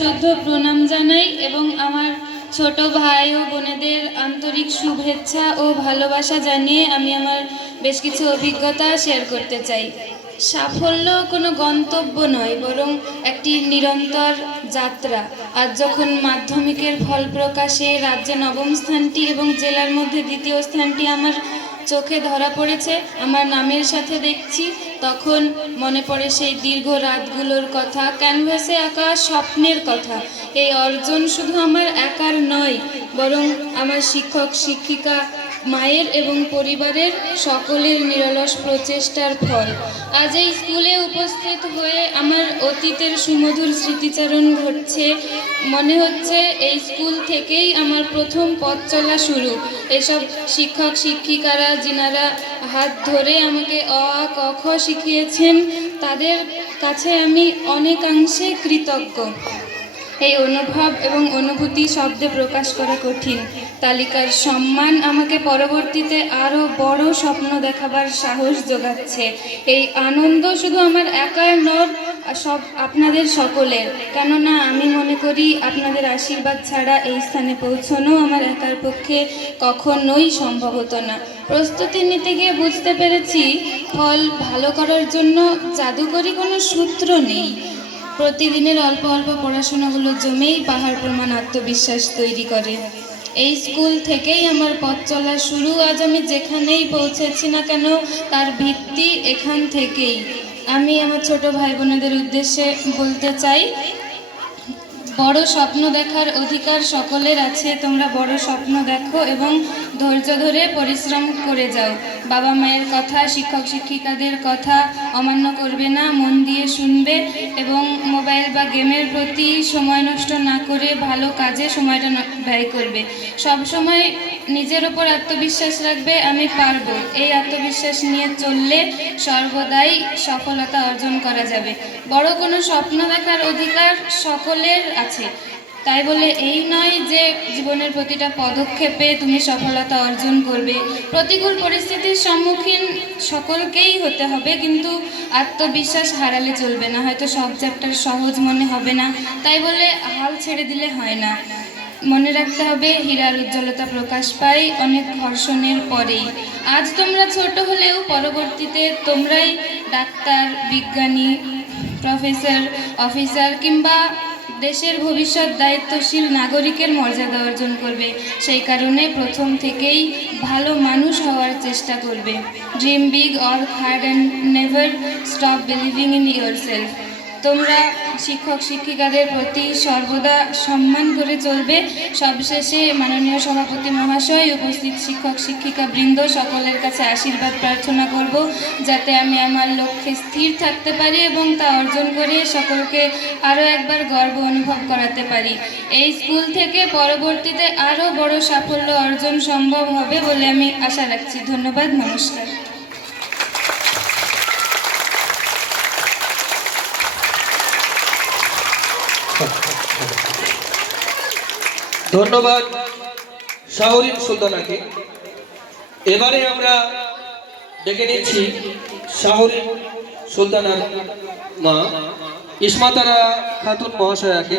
শুদ্ধ প্রণাম জানাই এবং আমার ছোট ভাই ও বোনেদের আন্তরিক শুভেচ্ছা ও ভালোবাসা জানিয়ে আমি আমার বেশ কিছু অভিজ্ঞতা শেয়ার করতে চাই। সাফল্য কোনো গন্তব্য নয়, বরং একটি নিরন্তর যাত্রা। আজ যখন মাধ্যমিকের ফল প্রকাশে রাজ্যে নবম স্থানটি এবং জেলার মধ্যে দ্বিতীয় স্থানটি আমার চোখে ধরা পড়েছে, আমার নামের সাথে দেখছি, তখন মনে পড়ে সেই দীর্ঘ রাতগুলোর কথা, ক্যানভাসে আঁকা স্বপ্নের কথা। এই অর্জন শুধু আমার একার নয়, বরং আমার শিক্ষক শিক্ষিকা, মায়ের এবং পরিবারের সকলের নিরলস প্রচেষ্টার ফল। আজ এই স্কুলে উপস্থিত হয়ে আমার অতীতের সুমধুর স্মৃতিচারণ ঘটছে। মনে হচ্ছে এই স্কুল থেকেই আমার প্রথম পথ চলা শুরু। এসব শিক্ষক শিক্ষিকারা যিনারা হাত ধরে আমাকে অ আ ক খ শিখিয়েছেন, তাদের কাছে আমি অনেকাংশে কৃতজ্ঞ। এই অনুভব এবং অনুভূতি শব্দে প্রকাশ করা কঠিন। তালিকার সম্মান আমাকে পরবর্তীতে আরও বড় স্বপ্ন দেখাবার সাহস যোগাচ্ছে। এই আনন্দ শুধু আমার একার নয়, সব আপনাদের সকলের। কেননা আমি মনে করি আপনাদের আশীর্বাদ ছাড়া এই স্থানে পৌঁছানো আমার একার পক্ষে কখনোই সম্ভব হতো না। প্রস্তুতি নিতে গিয়ে বুঝতে পেরেছি, ফল ভালো করার জন্য জাদুকরী কোনো সূত্র নেই। প্রতিদিনের অল্প অল্প পড়াশোনাগুলো জমেই পাহাড় প্রমাণ আত্মবিশ্বাস তৈরি করে। এই স্কুল থেকেই আমার পথ চলা শুরু। আজ আমি যেখানেই পৌঁছেছি না কেন, তার ভিত্তি এখান থেকেই। আমি আমার ছোট ভাই বোনেদের উদ্দেশ্যে বলতে চাই, বড় স্বপ্ন দেখার অধিকার সকলের আছে। তোমরা বড় স্বপ্ন দেখো এবং ধৈর্য ধরে পরিশ্রম করে যাও। বাবা মায়ের কথা, শিক্ষক শিক্ষিকাদের কথা অমান্য করবে না, মন দিয়ে শুনবে এবং মোবাইল বা গেমের প্রতি সময় নষ্ট না করে ভালো কাজে সময়টা ব্যয় করবে। সব সময় নিজের ওপর আত্মবিশ্বাস রাখবে, আমি পারবো। এই আত্মবিশ্বাস নিয়ে চললে সর্বদাই সফলতা অর্জন করা যাবে। বড় কোনো স্বপ্ন দেখার অধিকার সকলের আছে। তাই বলে এই নয় যে জীবনের প্রতিটা পদক্ষেপে তুমি সফলতা অর্জন করবে। প্রতিকূল পরিস্থিতির সম্মুখীন সকলকেই হতে হবে, কিন্তু আত্মবিশ্বাস হারালে চলবে না। হয়তো সব চ্যাপ্টার সহজ মনে হবে না, তাই বলে হাল ছেড়ে দিলে হয় না। মনে রাখতে হবে, হীরার উজ্জ্বলতা প্রকাশ পায় অনেক ঘর্ষণের পরেই। আজ তোমরা ছোট হলেও পরবর্তীতে তোমরাই ডাক্তার, বিজ্ঞানী, প্রফেসর, অফিসার কিংবা দেশের ভবিষ্যৎ দায়িত্বশীল নাগরিকের মর্যাদা অর্জন করবে। সেই কারণে প্রথম থেকেই ভালো মানুষ হওয়ার চেষ্টা করবে। Dream big, work hard and never stop believing in yourself. তোমরা শিক্ষক শিক্ষিকাদের প্রতি সর্বদা সম্মান করে চলবে। সবশেষে মাননীয় সভাপতি মহাশয়, উপস্থিত শিক্ষক শিক্ষিকা বৃন্দ, সকলের কাছে আশীর্বাদ প্রার্থনা করব, যাতে আমি আমার লক্ষ্যে স্থির থাকতে পারি এবং তা অর্জন করে সকলকে আরও একবার গর্ব অনুভব করাতে পারি। এই স্কুল থেকে পরবর্তীতে আরও বড় সাফল্য অর্জন সম্ভব হবে বলে আমি আশা রাখছি। ধন্যবাদ, নমস্কার। ধন্যবাদ শাহরিন সুলতানাকে। এবারে আমরা ডেকে নিচ্ছি শাহরিন সুলতানার মা ইসমাতারা খাতুন মহাশয়াকে।